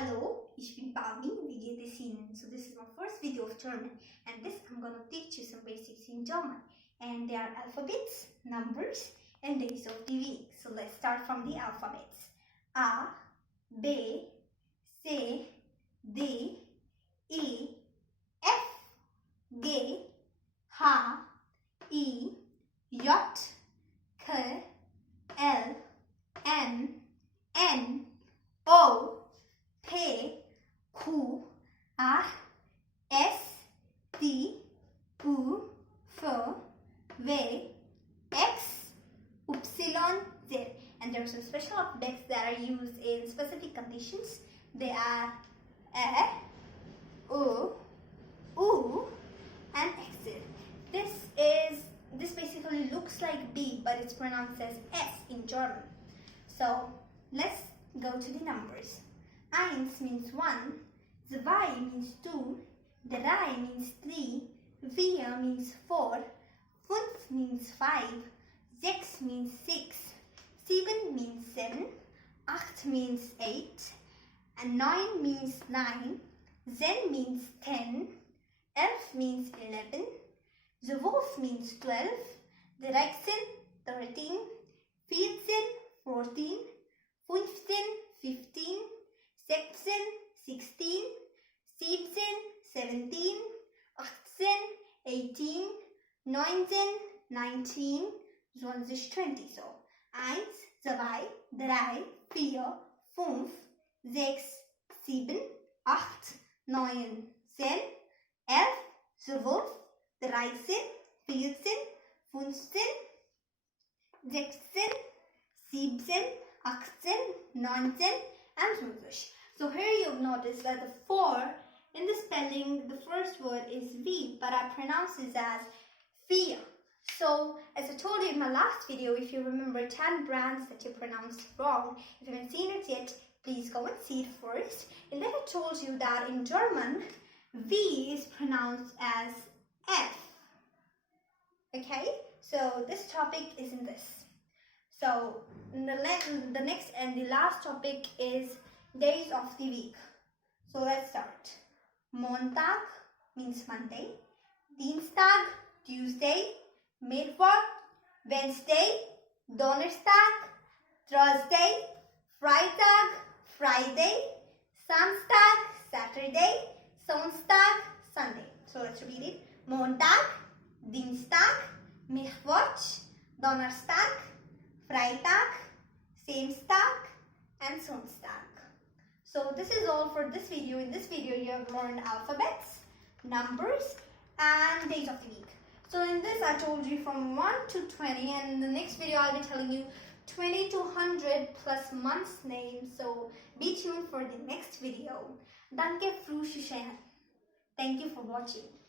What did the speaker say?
Hallo, ich bin Pawni, wie geht es Ihnen? So this is my first video of German, and this I'm gonna teach you some basics in German. And they are alphabets, numbers, and days of the week. So let's start from the alphabets. A, B, C, D, E, F, G, H, I, J, K, L, M, N, O, P, Q, R, S, T, U, V, W, X, Y, Z. And there are some special alphabets that are used in specific conditions. They are A, U, U, and X. This basically looks like B, but it's pronounced as S in German. So let's go to the numbers. Eins means 1, zwei means 2, drei means 3, vier means 4, fünf means 5, sechs means 6, sieben means 7, acht means 8, and 9 means 9, 10 means 10, 11 means 11, 12 means 12, 13, 13, 14, 14, 15, 15, 16, 16, 17, 17, 18, 18, 19, 19, 20, 20. So 1, 2, 3, 4, 5, 6, 7, 8, 9, 10, 11, 12, 13, 14, 15, 16, 17, 18, 19, and 20. So here you'll notice that the 4 in the spelling, the first word is V, but I pronounce it as Fia. So as I told you in my last video, if you remember 10 brands that you pronounced wrong, if you haven't seen it yet, please go and see it first. And then I told you that in German, V is pronounced as F. Okay, so this topic is in this. So the next and the last topic is days of the week. So let's start. Montag means Monday, Dienstag, Tuesday, Mittwoch, Wednesday, Donnerstag, Thursday, Freitag, Friday, Samstag, Saturday, Sonntag, Sunday. So let's repeat it. Montag, Dienstag, Mittwoch, Donnerstag, Freitag, Samstag, and Sonntag. So this is all for this video. In this video you have learned alphabets, numbers, and days of the week. So in this I told you from 1 to 20, and in the next video I'll be telling you 20 to 100 plus months names. So be tuned for the next video. Danke fürs Zuschauen. Thank you for watching.